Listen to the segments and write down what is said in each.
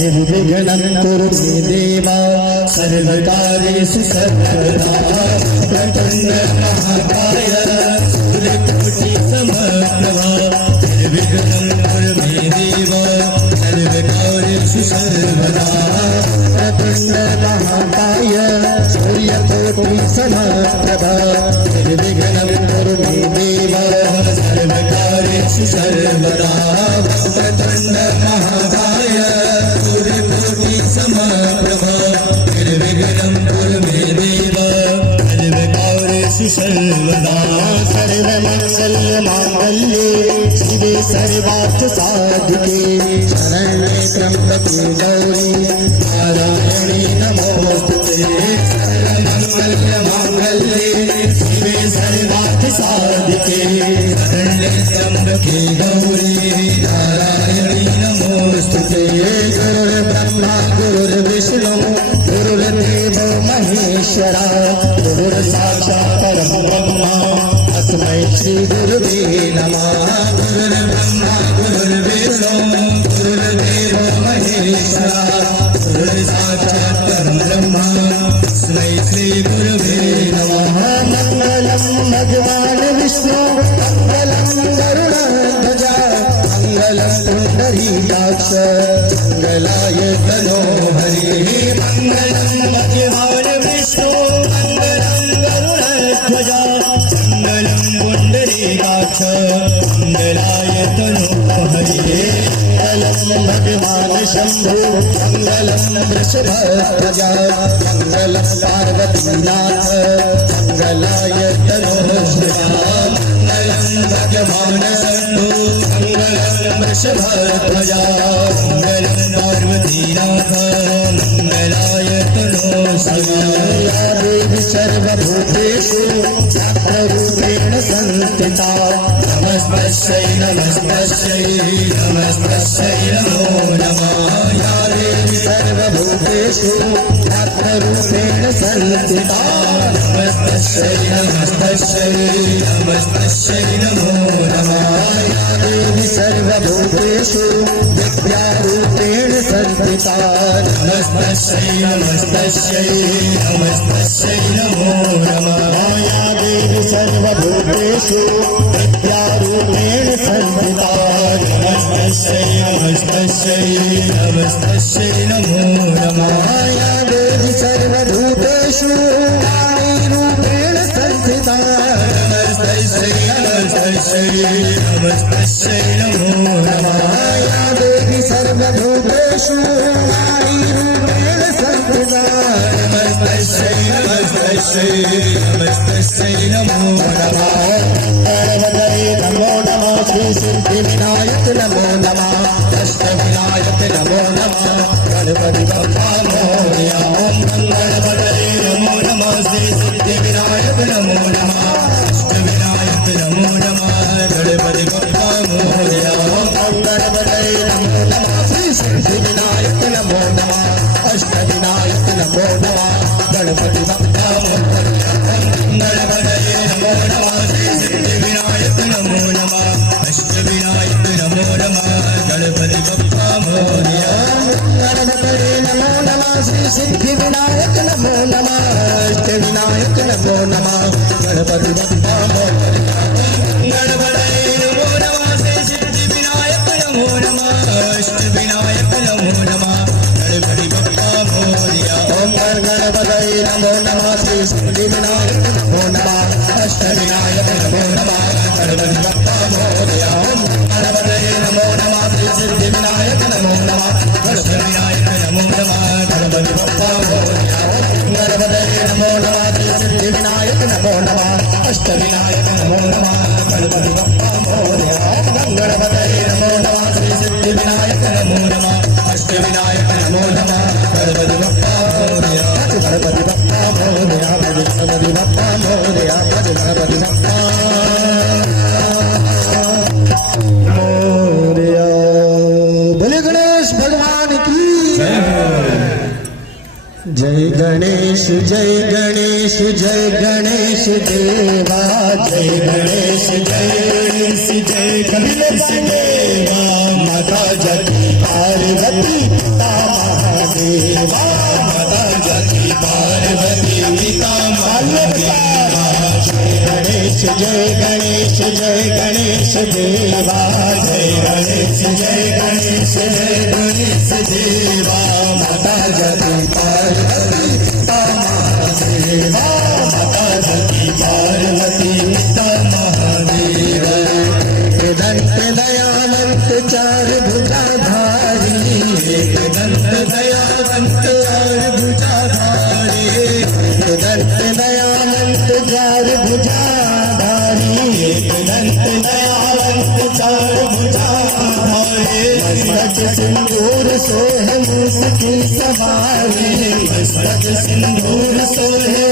निर्विघ्नं कुरु मे देव सर्वकार्येषु सर्वदा प्रपन्न महाकाय सूर्यकोटि समप्रभा निर्विघ्नं कुरु मे देव सर्वकार्येषु सर्वदा प्रपन्न महाकाय सूर्यकोटि समप्रभा निर्विघ्नं कुरु मे देव सर्वकार्येषु सर्वदा प्रपन्न महाकाय सूर्यकोटि समप्रभा निर्विघ्नं कुरु मे देव सर्वकार्येषु सर्वदा सर्वमङ्गलमाङ्गल्ये शिवे सर्वार्थ साधिके शरण्ये त्र्यम्बके गौरी नारायणी नमोस्तुते सर्वमङ्गलमाङ्गल्ये शिवे सर्वार्थ साधिके शरण्ये त्र्यम्बके गौरी नारायणी नमोस्तुते गुरुर्ब्रह्मा गुरुर्विष्णु गुरुर्देवो महेश्वरा गुरुर्साक्षात् परं ब्रह्म तस्मै श्री गुरुवे नमः गुरुर्ब्रह्मा गुरुर्विष्णु गुरुर्देवो महेश्वरा गुरुर्साक्षात् परं ब्रह्म तस्मै श्री गुरुवे नमः मंगलं भगवान् विष्णु मंगलं गरुडध्वज मंगलं पुण्डरीकाक्ष मंगलाय तनोहरि मंगलं भगवान् विष्णु मंगलं गरुडध्वज मंगलं पुण्डरीकाक्ष मंगलाय तनोहरि मंगलं भगवान् शंभु मंगलं वृषभध्वज मंगलं पार्वतीनाथ मंगलाय तनोहरि मंगलं भगवान् शंभु मंगलं वृषभध्वज मंगलं पार्वतीनाथ मंगलाय तनोहरि या देवी सर्वभूतेषु रूपेण संस्थिता नमस्तस्यै नमस्तस्यै नमस्तस्यै नमो नमः या देवी सर्वभूतेषु रूपेण संस्थिता नमस्तस्यै नमस्तस्यै नमस्तस्यै नमो नमः या देवी सर्वभूतेषु विद्यारूपेण संस्थिता नमस्तस्यै नमस्तस्यै नमस्तस्यै नमो नमः या देवी सर्वभूतेषु विद्यारूपेण संस्थिता नमस्तस्यै नमस्तस्यै नमस्तस्यै नमो नमः या देवी सर्वभूतेषु रूपेण संस्थिता नमस्तस्यै नमस्तस्यै नमस्तस्यै नमो नमः या देवी सर्वभूतेषु रूपेण संस्थिता नमस्तस्यै नमस्तस्यै नमस्तस्यै नमो नमः सर्वदे नमो नमः श्री सिद्धिविनायक नमो नमः अष्टविनायक नमो नमः गणपति बप्पा मोरया ओम गणपतये नमो नमः श्री सिद्धिविनायक नमो नमः अष्टविनायक नमो नमः गणपति बप्पा मोरया ओम गणपतये नमो नमः श्री सिद्धिविनायक नमो नमः अष्टविनायक नमो नमः गणपति बप्पा मोरया गणपतये नमो नमः श्री सिद्धिविनायक नमो नमः अष्टविनायक नमो नमः गणपति बप्पा मोरया गणपतये नमो नमः श्री सिद्धिविनायक नमो नमः अष्टविनायक नमो नमः गणपति बप्पा मोरया गणपतये नमो नमः श्री सिद्धिविनायक नमो नमः अष्टविनायक नमो नमः गणपति बप्पा मोरया ओम गणपतये नमो नमः श्री सिद्धिविनायक नमो नमः अष्टविनायक नमो नमः गणपति बप्पा मोरया ओम गणपतये नमो नमः श्री सिद्धिविनायक नमो नमः अष्टविनायक नमो नमः गणपति बप्पा मोरया ओम गणपतये नमो नमः श्री सिद्धिविनायक नमो नमः अष्टविनायक नमो नमः गणपति बप्पा मोरया ओम गणपतये नमो नमः श्री सिद्धिविनायक नमो नमः अष्टविनायक नमो नमः गणपति बप्पा मोरया गणपति बप्पा मोरया गणपति बप्पा मोरया गणपति बप्पा मोरया। बोले गणेश भगवान की जय गणेश जय गणेश जय गणेश देवा जय गणेश जय गणेश देवा माता जगती पार्वती महादेवा माता जाती पार्वती पिता महादेवा गणेश जय गणेश जय गणेश देवा जय गणेश जय गणेश जय गणेश देवा माता जति पार्वती पिता महादेवा माता जाती पार्वती पिता महादेवा दंत दयावंत चार भुजाधारी एक दंत दयावंत चार भुजाधारी दंत दयावंत चार भुजाधारी एक दंत दयावंत चार भुजाधारी मस्तक सिंदूर सोहे मुस्की सवारी मस्तक सिंदूर सोहे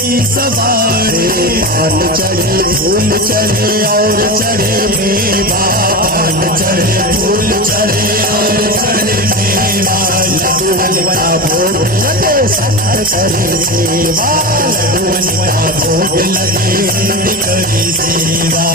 की सवारी पान चढ़े फूल चढ़े और चढ़े मेवा पान चढ़े फूल चढ़े और चढ़े मेवा लड्डून का भोग लगे सत्य करे सेवा लड्डून का भोग लगे करी सेवा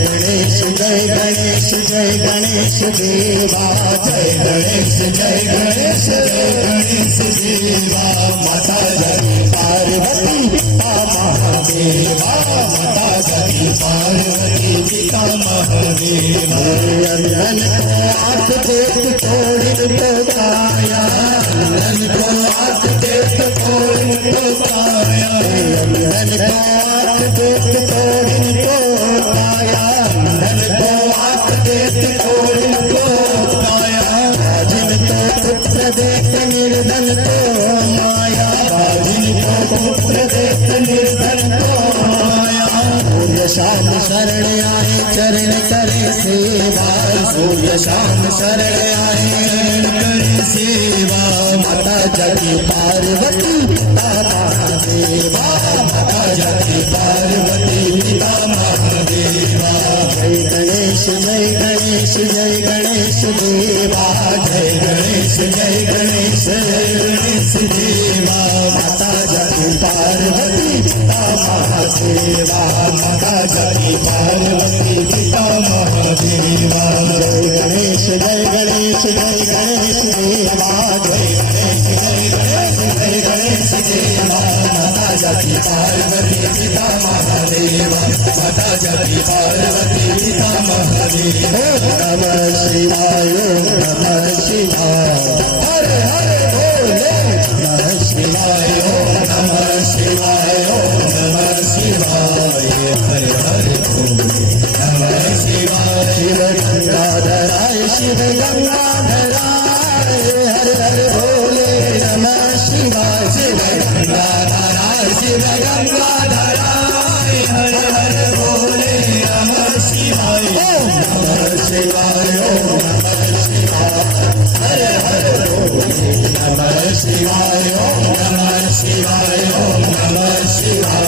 गणेश जय गणेश जय गणेश देवा जय गणेश जय गणेश जय गणेश देवा माता जाती पार्वती पिता महादेवा माता जाती पार्वती पिता महादेवा अंधन को आंख देख तोड़ तो काया अंधन को आंख देख तोड़ तो काया अंधन को आंख देख तोड़ तो काया अंधन को आंख देख तोड़ तो काया जिन तो पुत्र देख निर्धन तो माया बाजिन को पुत्र देख निर्धन को माया सूर्य शाम शरण आए चरण करे सेवा सूर्य शाम शरण आए करे सेवा माता जति पार्वती पिता महादेवा माता जाती पार्वती पिता महादेवा जय गणेश जय गणेश जय गणेश देवा जय गणेश जय गणेश जय गणेश देवा माता जति पार्वती पिता महादेवा माता जाती पार्वती पिता महादेवा जय गणेश जय गणेश जय गणेश देवा जय जय गणेश देवा माता जाती पार्वती पिता महादेवा माता जाती पार्वती पिता महादेवा नमः शिवाय नमः शिवाय हरे हरे बोले नमः शिवाय नमः शिवाय नमः शिवाय हरे हरे बोले नमः शिवाय शिव गंगाधराय शिव गंगाधराय हरे हरे बोले नमः शिवाय शिव गंगाधराय शिव गंगाधराय हरे हरे बोले नमः शिवाय नमः शिवाय नमः शिवाय हरे हरे बोले नमः शिवाय नमः शिवाय नमः शिवाय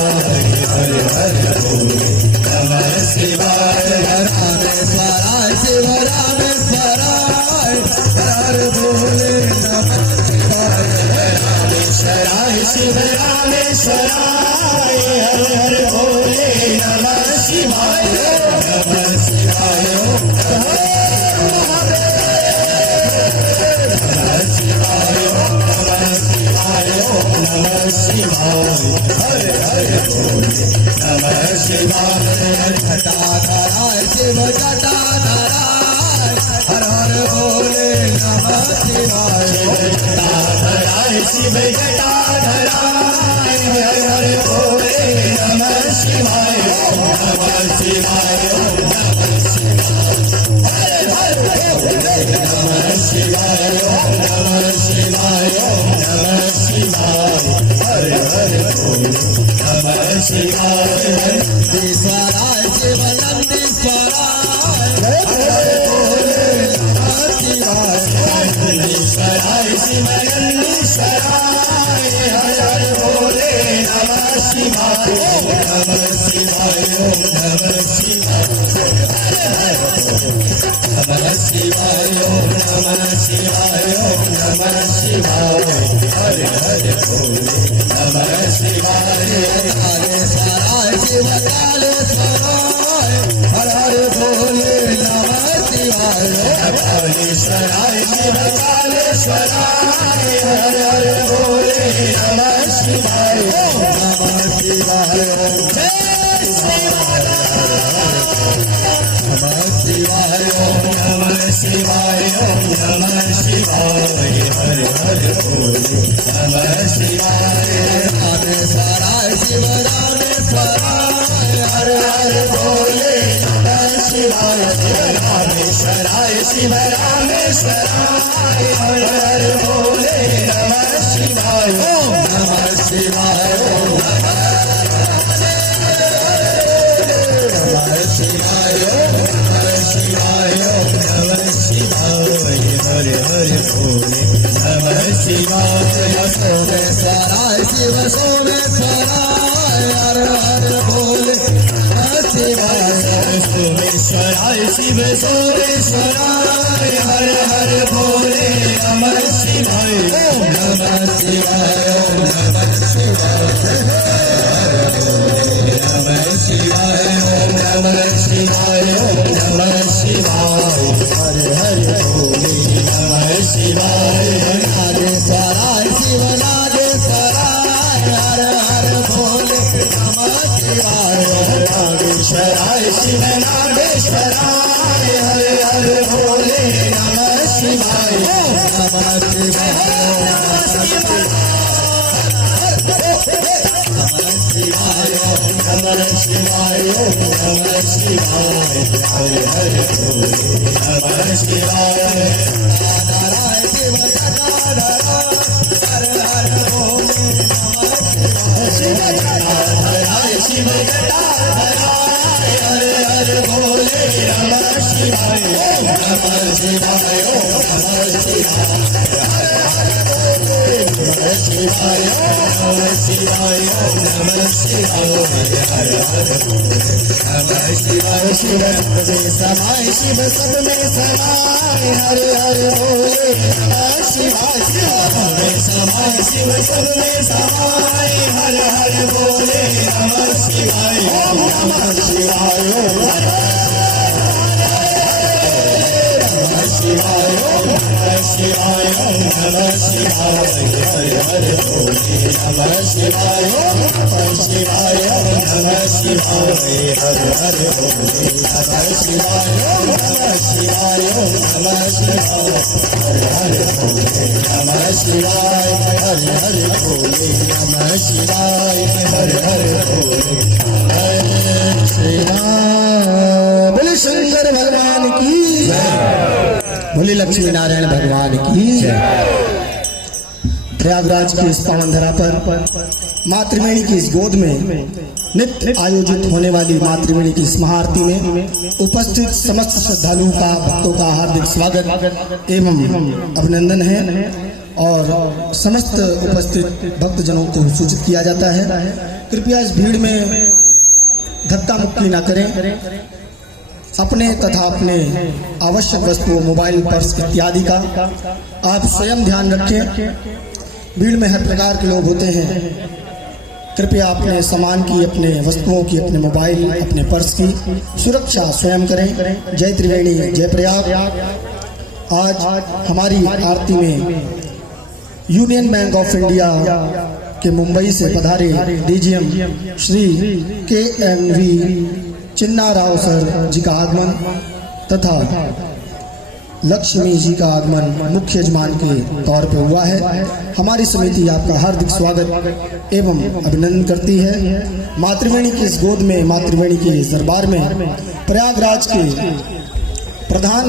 हरे हरे बोले नमः शिवाय रामेश्वराय शिव रामेश्वराय हरे हरे बोले नमः शिवाय रामेश्वराय शिव रामेश्वराय हरे हरे बोले नमः शिवाय नमः शिवाय नमः शिवाय हरे हरे बोले नमः शिवाय जटाधराय शिव जटाधराय हर हर बोले नमः शिवाय जटाधराय शिव जटाधराय हरे हरे बोले नमः शिवाय नमः शिवाय नमः शिवाय नमः शिवाय नमः शिवाय हरे हरे बोले नमः शिवाय नंदीश्वराय शिव नंदीश्वराय हर हर बोले नमः शिवाय नंदीश्वराय शिव नंदीश्वराय हरे हरे बोले नमः शिवाय नमः शिवाय नमः शिवाय नमः शिवाय नमः शिवाय नमः शिवाय हरे हरे बोले नमः शिवाय कालेश्वराय शिव कालेश्वराय हर हर बोले नमः शिवाय महेश्वराय शिव कालेश्वराय हर हर भोले नमः शिवाय नमः शिवाय जय शिवाय नमः शिवाय नमः शिवाय नमः शिवाय हर हर भोले नमः शिवाय रामेश्वराय शिव रामेश्वराय हर हर भोले नमः शिवाय रामेश्वराय शिव रामेश्वराय हर हर भोले नमः शिवाय नमः शिवाय शिवाय नमः शिवाय नमः शिवाय हर हर भोले नमः शिवाय सोमेश्वराय शिव सोमेश्वराय हर हर भोले नमः शिवाय सोमेश्वराय शिव सोमेश्वराय हर हर भोले नमः शिवाय नमः शिवाय नमः शिवाय नमः शिवाय नमः शिवाय नमः शिवाय हर हर भोले नमः शिवाय नागेश्वराय शिव नागेश्वराय हर हर भोले नमः शिवाय नागेश्वराय शिव नागेश्वराय हर हर भोले नमः शिवाय नमः शिवाय नमः शिवाय नमः शिवाय हर हर भोले नमः शिवाय नारायण शिव गदाधर हर हर भोले नमः शिवाय नारायण शिव गदाधर हर हर भोले नमः शिवाय नमः शिवाय नमः शिवाय नमः शिवाय नमः शिवाय हर हर नमः शिवाय शिव में समाय शिव सब में समाय हर हर भोले नमः शिवाय शिव में समाय शिव सब में समाय हर हर भोले नमः शिवाय नमः शिवाय नमः शिवाय नमः शिवाय नमः शिवाय हर हर भोले नमः शिवाय नमः शिवाय नमः शिवाय हर हर भोले नमः शिवाय नमः शिवाय नमः शिवाय हर हर भोले नमः शिवाय हर हर भोले नमः शिवाय हर हर भोले हरे श्री राम। बोले शंकर भगवान की बोले लक्ष्मी नारायण भगवान की प्रयागराज की इस पावन धरा पर मातृवेणी की इस गोद में नित्य आयोजित होने वाली मातृवेणी की इस महाआरती में उपस्थित समस्त श्रद्धालुओं का भक्तों का हार्दिक स्वागत एवं अभिनंदन है और समस्त उपस्थित भक्तजनों को सूचित किया जाता है कृपया इस भीड़ में धक्का मुक्की न करें अपने तथा अपने आवश्यक वस्तुओं मोबाइल पर्स इत्यादि का आप स्वयं ध्यान रखें भीड़ में हर प्रकार के लोग होते हैं कृपया अपने सामान की अपने वस्तुओं की अपने मोबाइल अपने पर्स की सुरक्षा स्वयं करें जय त्रिवेणी जय प्रयाग आज हमारी आरती में यूनियन बैंक ऑफ इंडिया के मुंबई से पधारे डीजीएम श्री KNV चिन्ना राव सर जी का आगमन तथा लक्ष्मी जी का आगमन मुख्य यजमान के तौर पे हुआ है हमारी समिति आपका हार्दिक स्वागत एवं अभिनंदन करती है मातृवेणी की इस गोद में मातृवेणी के इस दरबार में प्रयागराज के प्रधान